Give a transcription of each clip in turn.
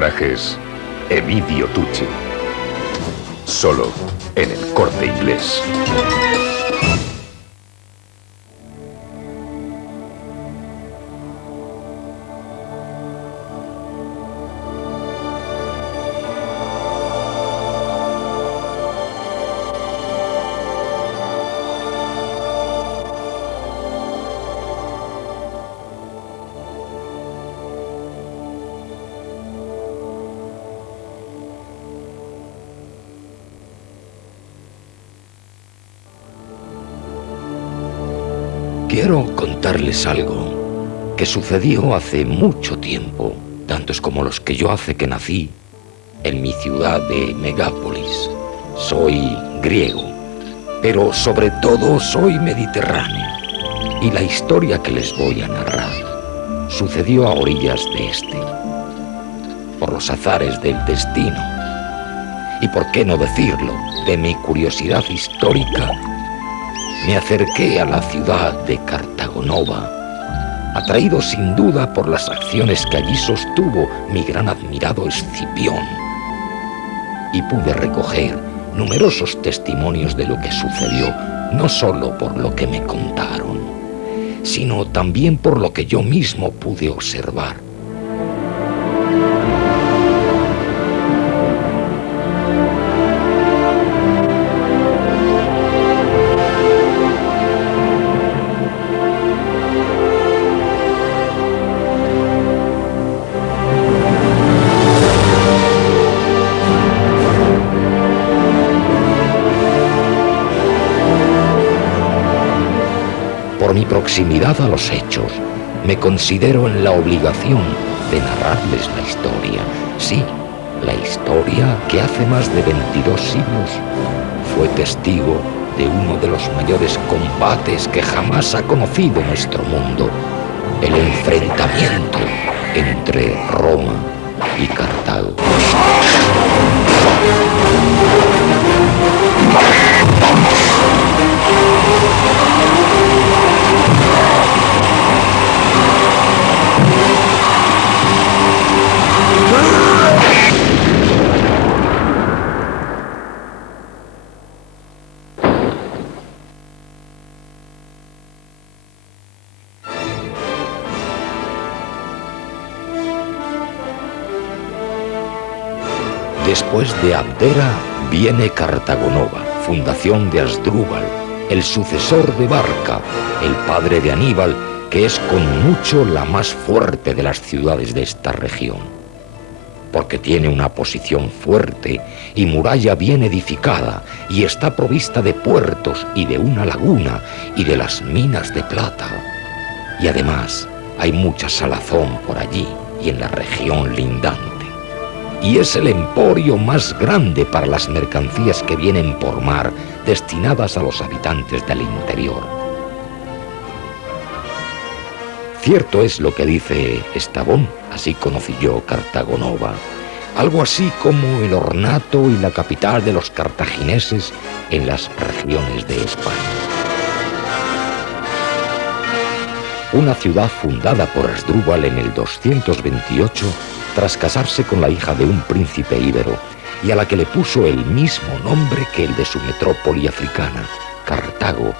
trajes Emilio Tucci. Solo en El Corte Inglés. Quiero contarles algo que sucedió hace mucho tiempo, tantos como los que yo hace que nací en mi ciudad de Megápolis. Soy griego, pero sobre todo soy mediterráneo. Y la historia que les voy a narrar sucedió a orillas de este, por los azares del destino. Y por qué no decirlo, de mi curiosidad histórica, me acerqué a la ciudad de Cartagonova, atraído sin duda por las acciones que allí sostuvo mi gran admirado Escipión, y pude recoger numerosos testimonios de lo que sucedió, no solo por lo que me contaron, sino también por lo que yo mismo pude observar. Por mi proximidad a los hechos, me considero en la obligación de narrarles la historia. Sí, la historia que hace más de 22 siglos fue testigo de uno de los mayores combates que jamás ha conocido nuestro mundo, el enfrentamiento entre Roma y Cartago. Después de Abdera viene Cartagonova, fundación de Asdrúbal, el sucesor de Barca, el padre de Aníbal, que es con mucho la más fuerte de las ciudades de esta región, porque tiene una posición fuerte y muralla bien edificada, y está provista de puertos y de una laguna y de las minas de plata. Y además hay mucha salazón por allí y en la región lindante. Y es el emporio más grande para las mercancías que vienen por mar, destinadas a los habitantes del interior. Cierto es lo que dice Estrabón, así conocí yo Cartagonova, algo así como el ornato y la capital de los cartagineses en las regiones de España. Una ciudad fundada por Asdrúbal en el 228, tras casarse con la hija de un príncipe íbero, y a la que le puso el mismo nombre que el de su metrópoli africana, Cartago.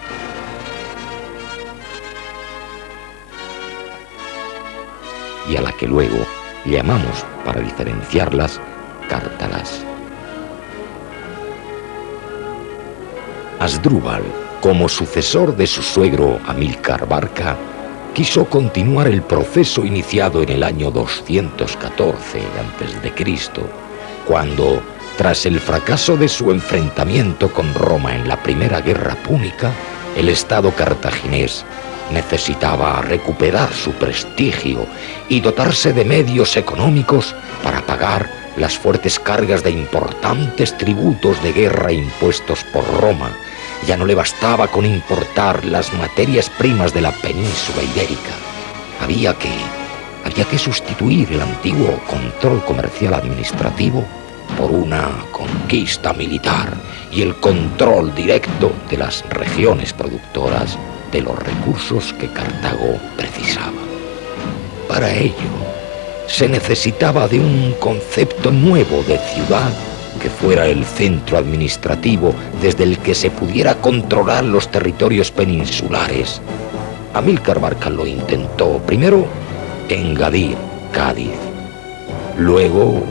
Y a la que luego llamamos, para diferenciarlas, Cártalas. Asdrúbal, como sucesor de su suegro Amílcar Barca, quiso continuar el proceso iniciado en el año 214 a.C., cuando, tras el fracaso de su enfrentamiento con Roma en la Primera Guerra Púnica, el Estado cartaginés necesitaba recuperar su prestigio y dotarse de medios económicos para pagar las fuertes cargas de importantes tributos de guerra impuestos por Roma. Ya no le bastaba con importar las materias primas de la península ibérica. Había que sustituir el antiguo control comercial administrativo por una conquista militar y el control directo de las regiones productoras de los recursos que Cartago precisaba. Para ello, se necesitaba de un concepto nuevo de ciudad que fuera el centro administrativo desde el que se pudiera controlar los territorios peninsulares. Amílcar Barca lo intentó, primero en Gadir, Cádiz, luego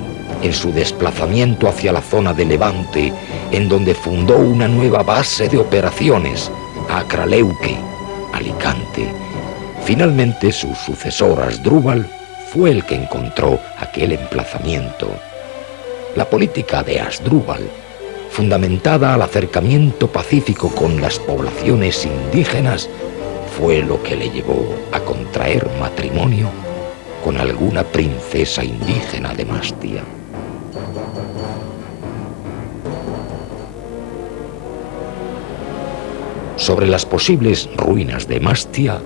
en su desplazamiento hacia la zona de Levante, en donde fundó una nueva base de operaciones, Acraleuque, Alicante. Finalmente su sucesor Asdrúbal fue el que encontró aquel emplazamiento. La política de Asdrúbal, fundamentada al acercamiento pacífico con las poblaciones indígenas, fue lo que le llevó a contraer matrimonio con alguna princesa indígena de Mastia. Sobre las posibles ruinas de Mastia,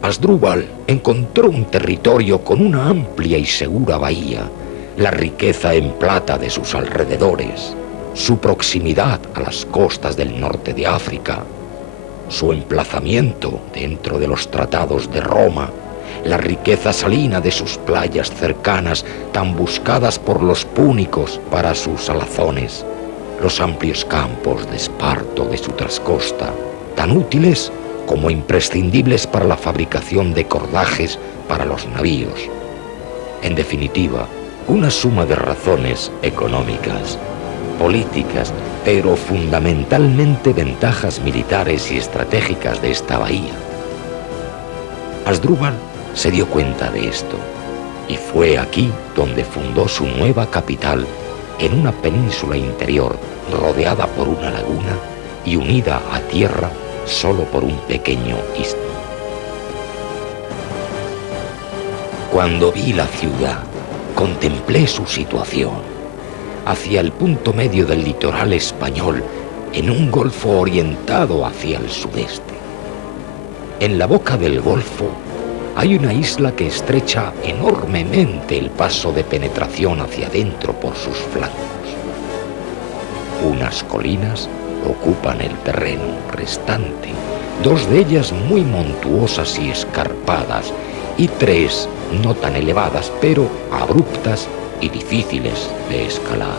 Asdrúbal encontró un territorio con una amplia y segura bahía, la riqueza en plata de sus alrededores, su proximidad a las costas del norte de África, su emplazamiento dentro de los tratados de Roma, la riqueza salina de sus playas cercanas tan buscadas por los púnicos para sus salazones, los amplios campos de esparto de su trascosta, tan útiles como imprescindibles para la fabricación de cordajes para los navíos. En definitiva, una suma de razones económicas, políticas, pero fundamentalmente ventajas militares y estratégicas de esta bahía. Asdrúbal se dio cuenta de esto y fue aquí donde fundó su nueva capital, en una península interior rodeada por una laguna y unida a tierra solo por un pequeño istmo. Cuando vi la ciudad, contemplé su situación, hacia el punto medio del litoral español, en un golfo orientado hacia el sudeste. En la boca del golfo hay una isla que estrecha enormemente el paso de penetración hacia adentro por sus flancos. Unas colinas ocupan el terreno restante, dos de ellas muy montuosas y escarpadas, y tres no tan elevadas, pero abruptas y difíciles de escalar.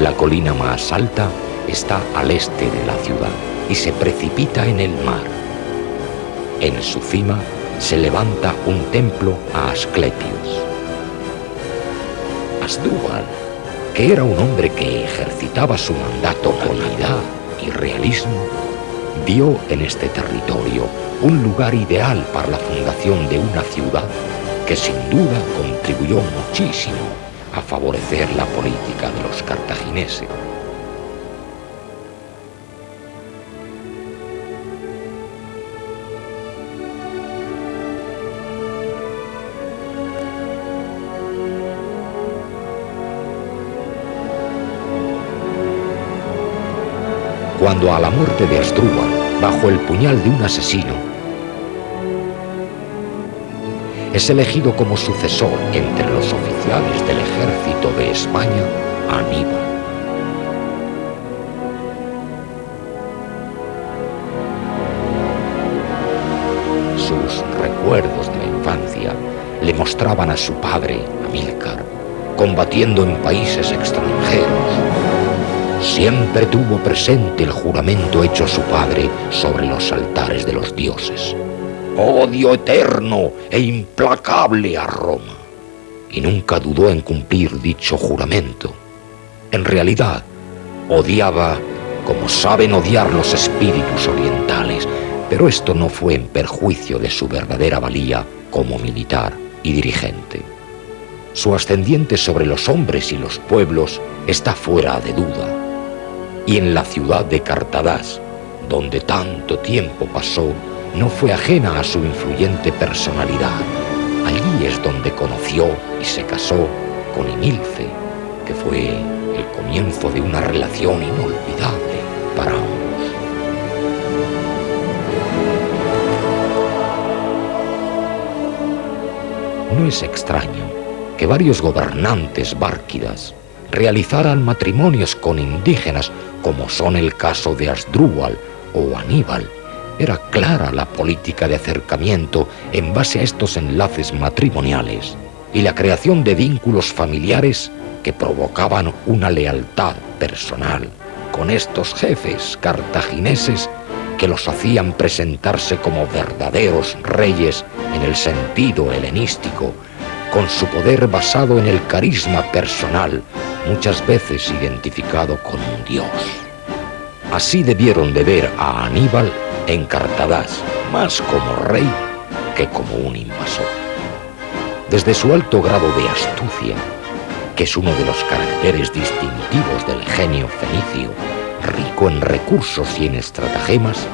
La colina más alta está al este de la ciudad y se precipita en el mar. En su cima se levanta un templo a Asclepios. Asdrúbal, que era un hombre que ejercitaba su mandato con unidad y realismo, vio en este territorio un lugar ideal para la fundación de una ciudad que sin duda contribuyó muchísimo a favorecer la política de los cartagineses. Cuando a la muerte de Asdrúbal, bajo el puñal de un asesino, es elegido como sucesor entre los oficiales del ejército de España, Aníbal. Sus recuerdos de la infancia le mostraban a su padre, Amílcar, combatiendo en países extranjeros. Siempre tuvo presente el juramento hecho a su padre sobre los altares de los dioses. Odio eterno e implacable a Roma. Y nunca dudó en cumplir dicho juramento. En realidad, odiaba como saben odiar los espíritus orientales, pero esto no fue en perjuicio de su verdadera valía como militar y dirigente. Su ascendiente sobre los hombres y los pueblos está fuera de duda. Y en la ciudad de Cartadás, donde tanto tiempo pasó, no fue ajena a su influyente personalidad. Allí es donde conoció y se casó con Emilce, que fue el comienzo de una relación inolvidable para ambos. No es extraño que varios gobernantes bárquidas realizaran matrimonios con indígenas, como son el caso de Asdrúbal o Aníbal, Era clara la política de acercamiento en base a estos enlaces matrimoniales y la creación de vínculos familiares que provocaban una lealtad personal con estos jefes cartagineses que los hacían presentarse como verdaderos reyes en el sentido helenístico, con su poder basado en el carisma personal, muchas veces identificado con un dios. Así debieron de ver a Aníbal en Cartadas, más como rey que como un invasor. Desde su alto grado de astucia, que es uno de los caracteres distintivos del genio fenicio, rico en recursos y en estratagemas,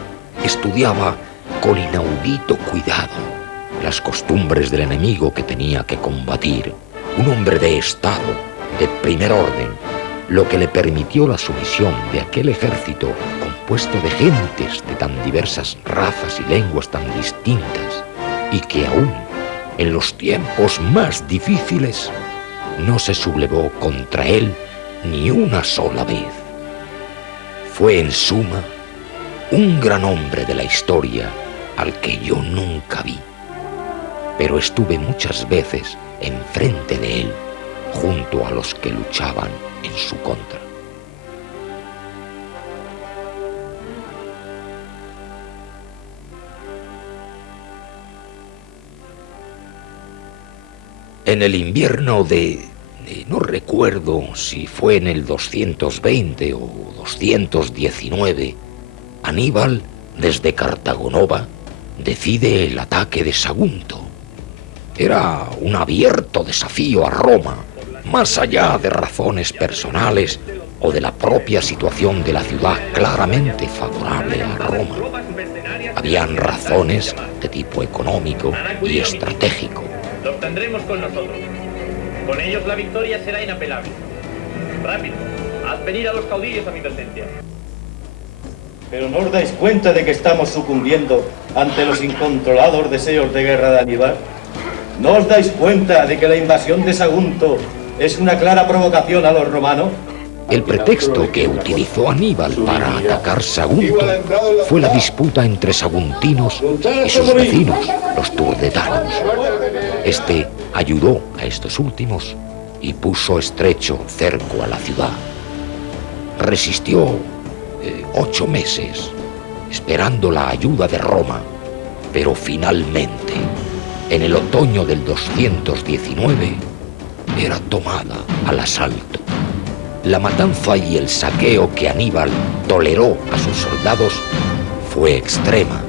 estudiaba con inaudito cuidado las costumbres del enemigo que tenía que combatir, un hombre de estado, de primer orden, lo que le permitió la sumisión de aquel ejército compuesto de gentes de tan diversas razas y lenguas tan distintas, y que aún en los tiempos más difíciles no se sublevó contra él ni una sola vez. Fue en suma un gran hombre de la historia al que yo nunca vi, pero estuve muchas veces enfrente de él, junto a los que luchaban en su contra. En el invierno no recuerdo si fue en el 220 o 219, Aníbal, desde Cartagonova, decide el ataque de Sagunto. Era un abierto desafío a Roma, más allá de razones personales o de la propia situación de la ciudad claramente favorable a Roma. Habían razones de tipo económico y estratégico. Los tendremos con nosotros. Con ellos la victoria será inapelable. Rápido, haz venir a los caudillos a mi presencia. ¿Pero no os dais cuenta de que estamos sucumbiendo ante los incontrolados deseos de guerra de Aníbal? ¿No os dais cuenta de que la invasión de Sagunto es una clara provocación a los romanos? El pretexto que utilizó Aníbal para atacar Sagunto fue la disputa entre saguntinos y sus vecinos, los turdetanos. Este ayudó a estos últimos y puso estrecho cerco a la ciudad. Resistió 8 meses, esperando la ayuda de Roma, pero finalmente, en el otoño del 219, era tomada al asalto. La matanza y el saqueo que Aníbal toleró a sus soldados fue extrema.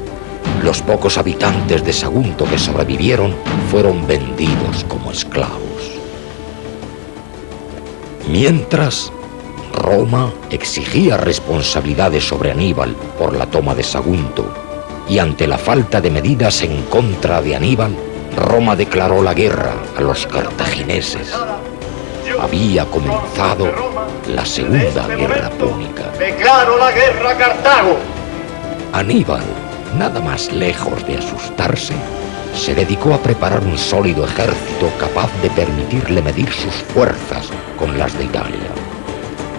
Los pocos habitantes de Sagunto que sobrevivieron fueron vendidos como esclavos. Mientras, Roma exigía responsabilidades sobre Aníbal por la toma de Sagunto, y ante la falta de medidas en contra de Aníbal, Roma declaró la guerra a los cartagineses. Había comenzado la Segunda Guerra Púnica. ¡Declaro la guerra a Cartago! Aníbal, nada más lejos de asustarse, se dedicó a preparar un sólido ejército capaz de permitirle medir sus fuerzas con las de Italia.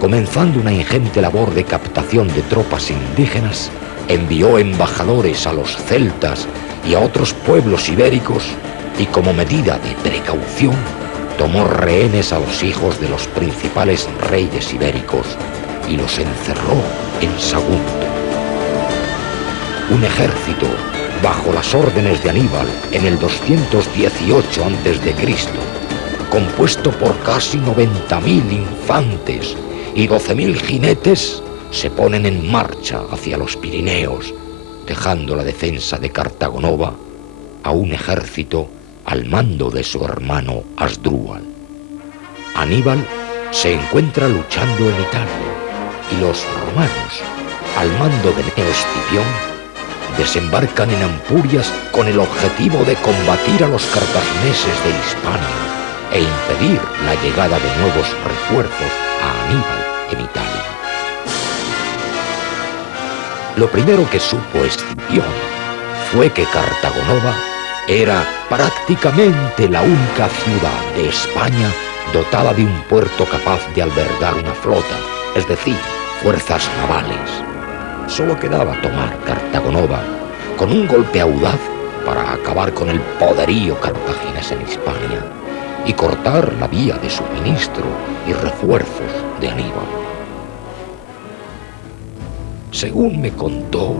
Comenzando una ingente labor de captación de tropas indígenas, envió embajadores a los celtas y a otros pueblos ibéricos y, como medida de precaución, tomó rehenes a los hijos de los principales reyes ibéricos y los encerró en Sagunto. Un ejército, bajo las órdenes de Aníbal en el 218 a.C., compuesto por casi 90.000 infantes y 12.000 jinetes, se ponen en marcha hacia los Pirineos, dejando la defensa de Cartagonova a un ejército al mando de su hermano Asdrúbal. Aníbal se encuentra luchando en Italia y los romanos, al mando de Gneo Escipión, desembarcan en Ampurias con el objetivo de combatir a los cartagineses de Hispania e impedir la llegada de nuevos refuerzos a Aníbal en Italia. Lo primero que supo Escipión fue que Cartagonova era prácticamente la única ciudad de España dotada de un puerto capaz de albergar una flota, es decir, fuerzas navales. Solo quedaba tomar Cartagonova con un golpe audaz para acabar con el poderío cartaginés en Hispania y cortar la vía de suministro y refuerzos de Aníbal. Según me contó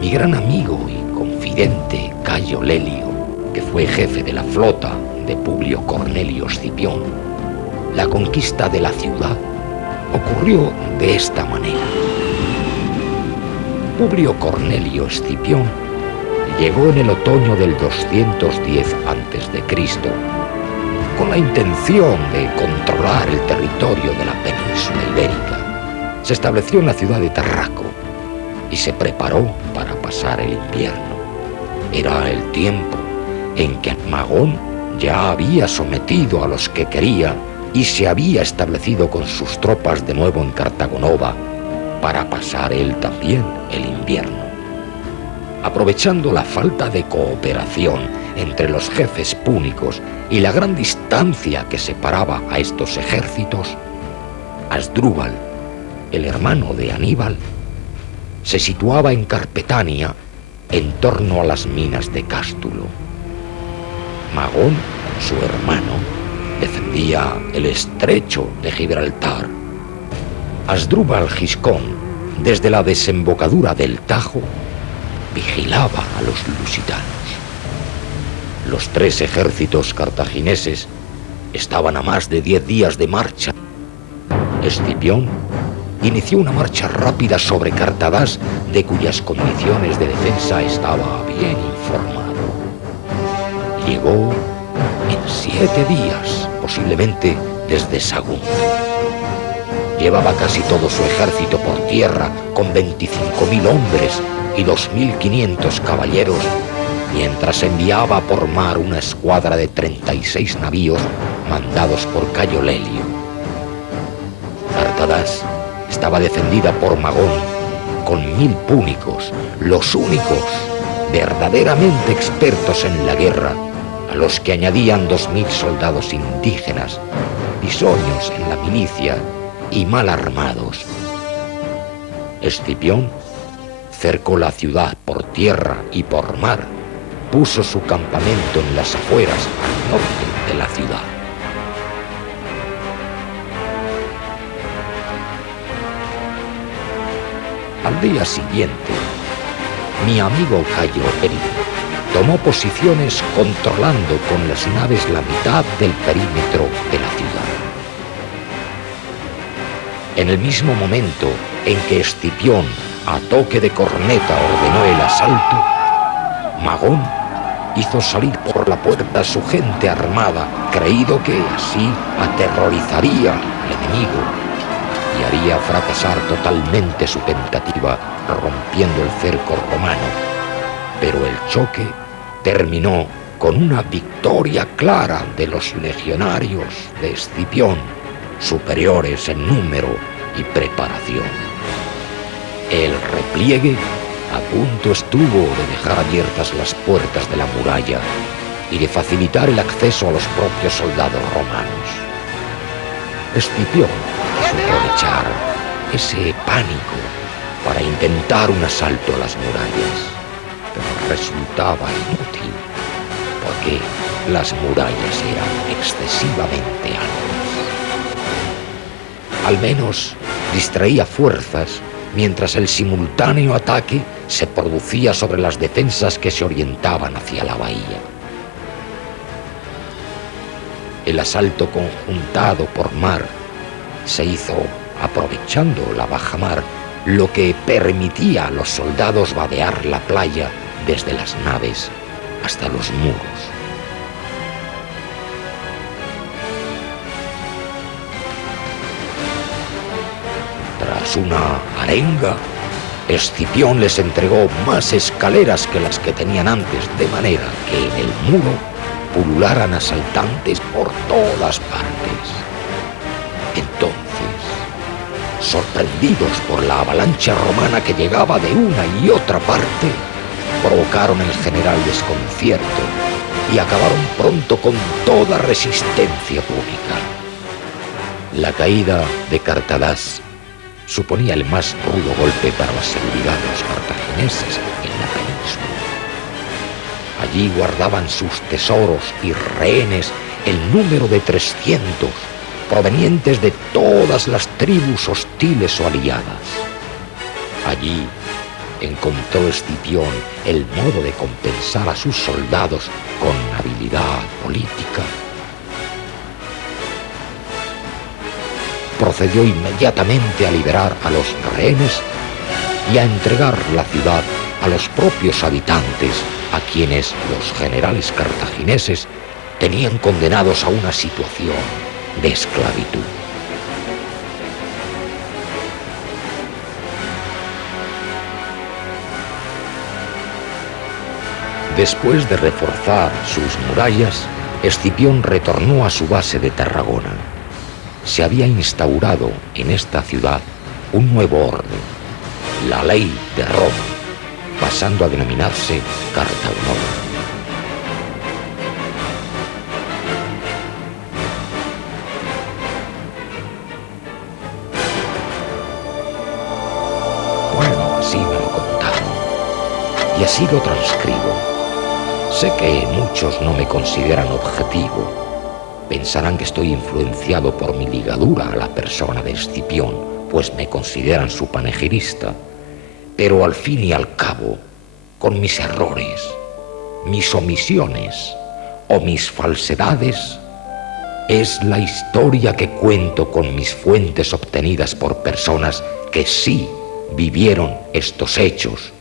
mi gran amigo y confidente Cayo Lelio, que fue jefe de la flota de Publio Cornelio Escipión, la conquista de la ciudad ocurrió de esta manera. Publio Cornelio Escipión llegó en el otoño del 210 a.C. con la intención de controlar el territorio de la península ibérica. Se estableció en la ciudad de Tarraco y se preparó para pasar el invierno. Era el tiempo en que Magón ya había sometido a los que quería y se había establecido con sus tropas de nuevo en Cartagonova para pasar él también el invierno. Aprovechando la falta de cooperación entre los jefes púnicos y la gran distancia que separaba a estos ejércitos, Asdrúbal, el hermano de Aníbal, se situaba en Carpetania en torno a las minas de Cástulo. Magón, su hermano, defendía el estrecho de Gibraltar. Asdrúbal Giscón, desde la desembocadura del Tajo, vigilaba a los lusitanos. Los tres ejércitos cartagineses estaban a más de 10 días de marcha. Escipión inició una marcha rápida sobre Cartadas, de cuyas condiciones de defensa estaba bien informado. Llegó en 7 días, posiblemente desde Sagunto. Llevaba casi todo su ejército por tierra, con 25.000 hombres y 2.500 caballeros, mientras enviaba por mar una escuadra de 36 navíos mandados por Cayo Lelio. Cartadas estaba defendida por Magón con 1.000 púnicos, los únicos verdaderamente expertos en la guerra, a los que añadían 2.000 soldados indígenas, bisoños en la milicia y mal armados. Escipión cercó la ciudad por tierra y por mar, puso su campamento en las afueras al norte de la ciudad. Al día siguiente, mi amigo Cayo Lelio tomó posiciones controlando con las naves la mitad del perímetro de la ciudad. En el mismo momento en que Escipión, a toque de corneta, ordenó el asalto, Magón hizo salir por la puerta a su gente armada, creído que así aterrorizaría al enemigo y haría fracasar totalmente su tentativa, rompiendo el cerco romano. Pero el choque terminó con una victoria clara de los legionarios de Escipión, superiores en número y preparación. El repliegue a punto estuvo de dejar abiertas las puertas de la muralla y de facilitar el acceso a los propios soldados romanos. Escipión quiso aprovechar ese pánico para intentar un asalto a las murallas, pero resultaba inútil, porque las murallas eran excesivamente altas. Al menos distraía fuerzas mientras el simultáneo ataque se producía sobre las defensas que se orientaban hacia la bahía. El asalto conjuntado por mar se hizo aprovechando la bajamar, lo que permitía a los soldados vadear la playa desde las naves hasta los muros. Tras una arenga, Escipión les entregó más escaleras que las que tenían antes, de manera que en el muro pulularan asaltantes por todas partes. Entonces, sorprendidos por la avalancha romana que llegaba de una y otra parte, provocaron en general desconcierto y acabaron pronto con toda resistencia púnica. La caída de Cartadas suponía el más rudo golpe para la seguridad de los cartagineses en la península. mismo. Allí guardaban sus tesoros y rehenes el número de 300, provenientes de todas las tribus hostiles o aliadas. Allí encontró Escipión el modo de compensar a sus soldados con habilidad política. Procedió inmediatamente a liberar a los rehenes y a entregar la ciudad a los propios habitantes, a quienes los generales cartagineses tenían condenados a una situación de esclavitud. Después de reforzar sus murallas, Escipión retornó a su base de Tarragona. Se había instaurado en esta ciudad un nuevo orden, la ley de Roma, pasando a denominarse Cartago Nova. Bueno, así me lo contaron, y así lo transcribo. Sé que muchos no me consideran objetivo. Pensarán que estoy influenciado por mi ligadura a la persona de Escipión, pues me consideran su panegirista. Pero al fin y al cabo, con mis errores, mis omisiones o mis falsedades, es la historia que cuento con mis fuentes obtenidas por personas que sí vivieron estos hechos,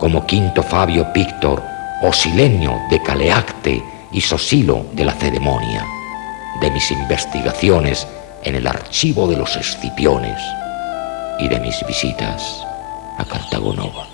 como Quinto Fabio Pictor o Silenio de Caleacte y Sosilo de Lacedemonia, de mis investigaciones en el archivo de los Escipiones y de mis visitas a Cartago Nova.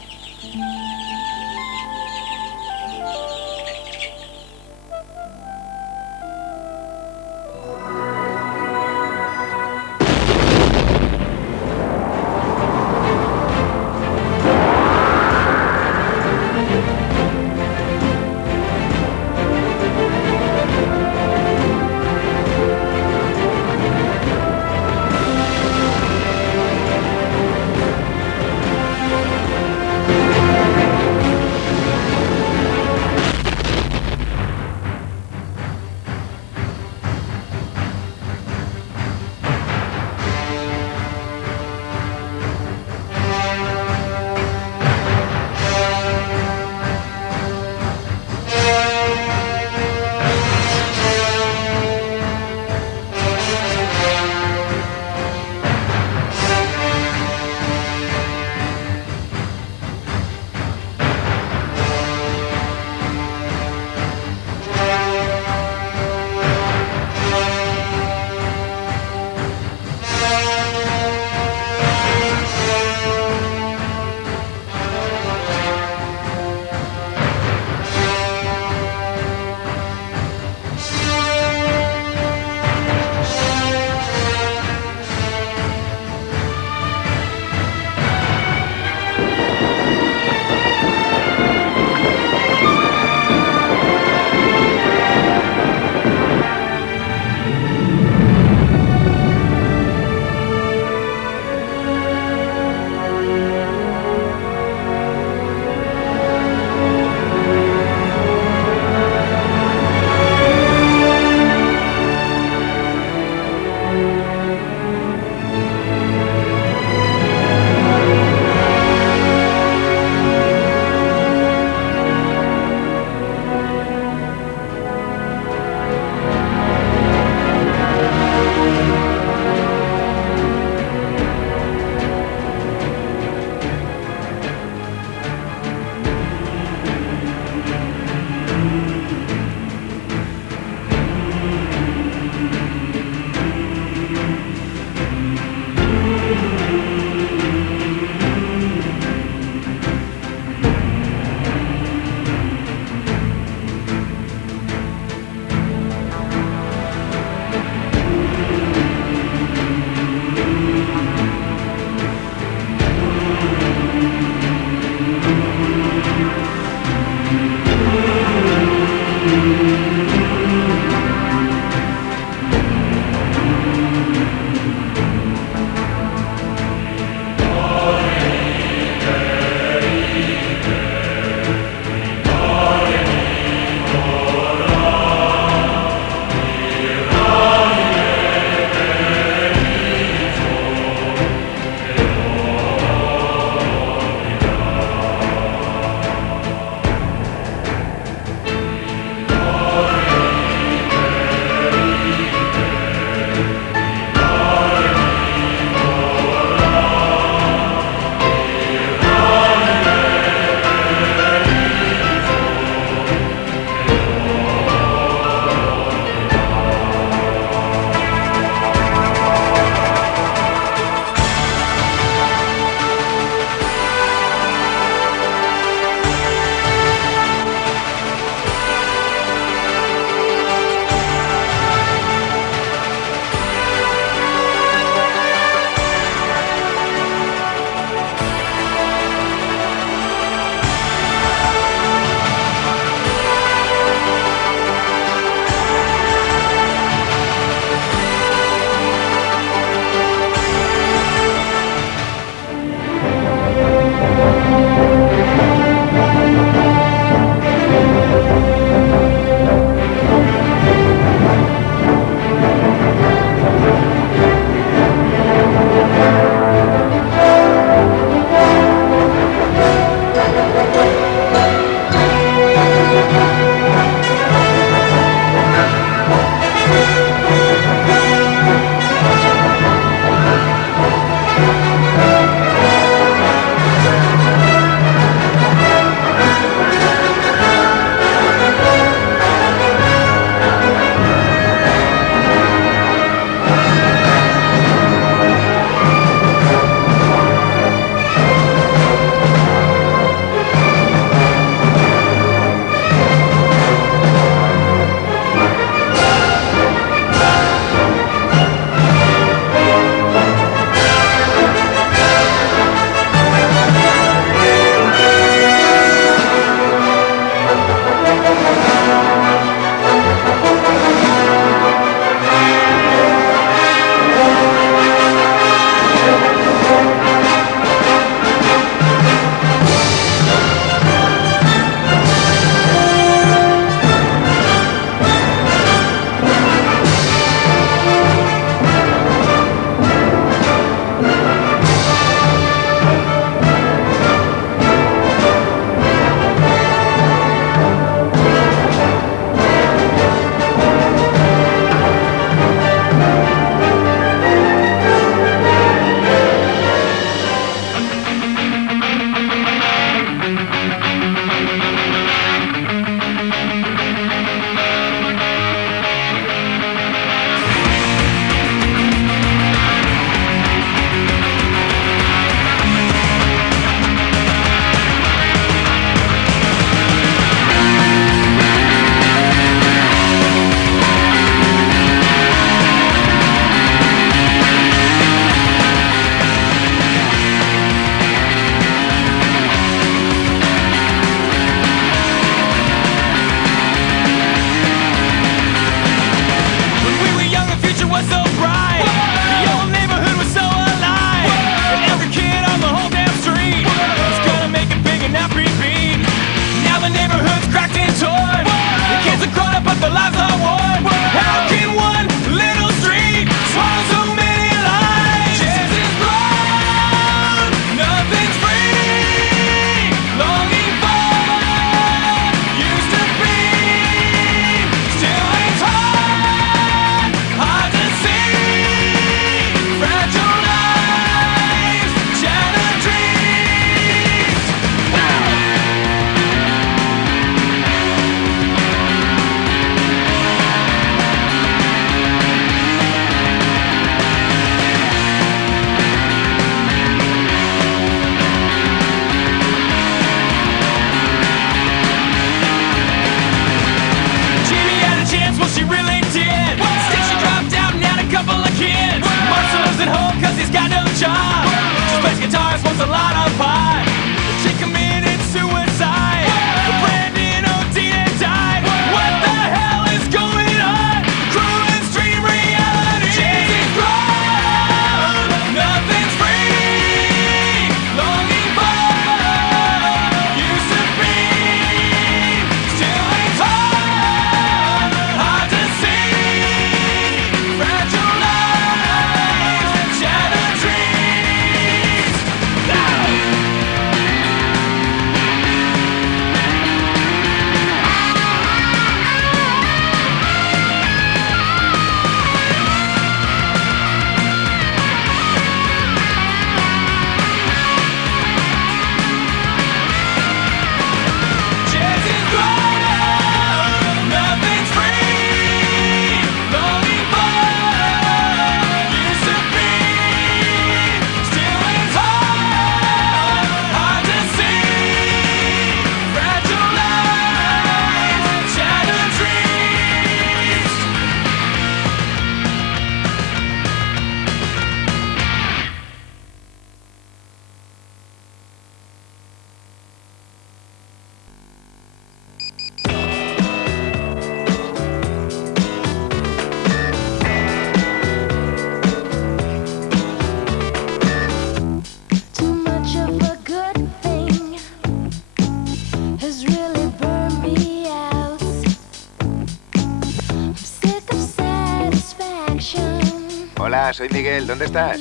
Hola, soy Miguel. ¿Dónde estás?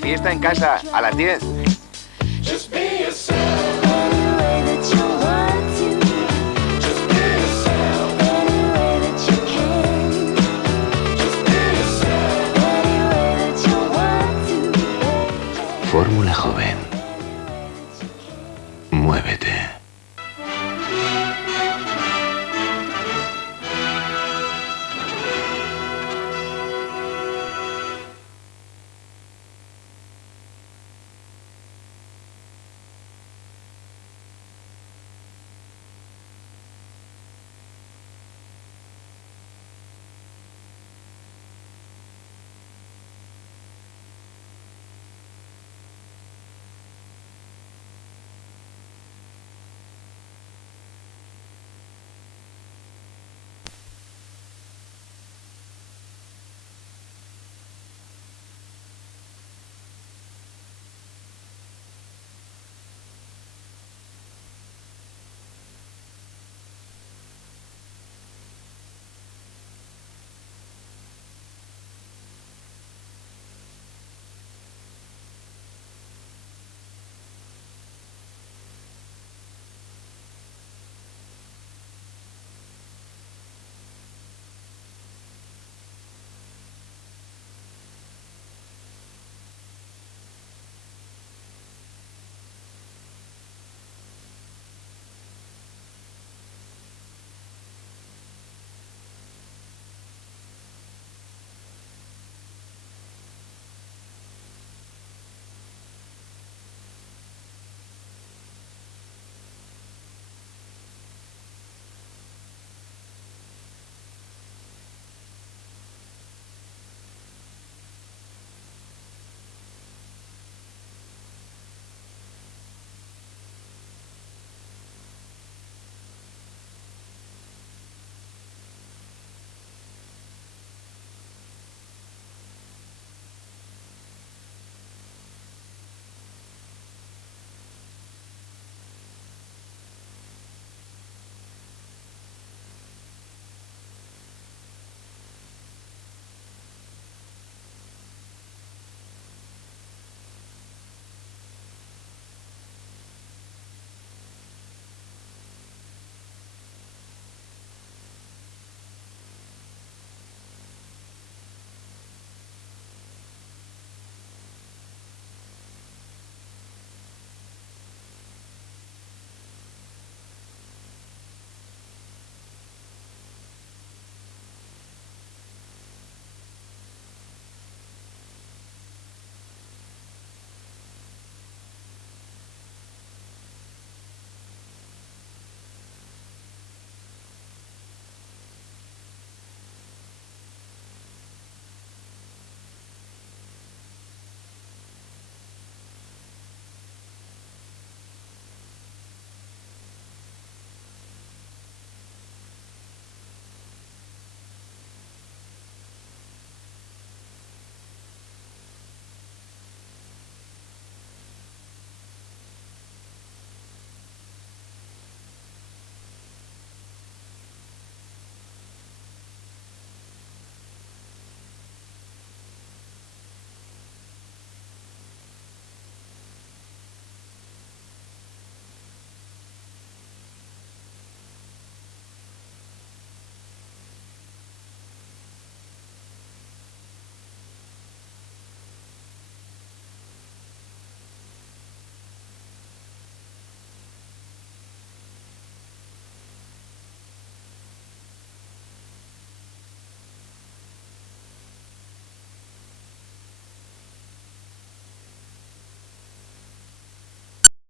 Fiesta en casa, a las 10. Fórmula Joven. Muévete.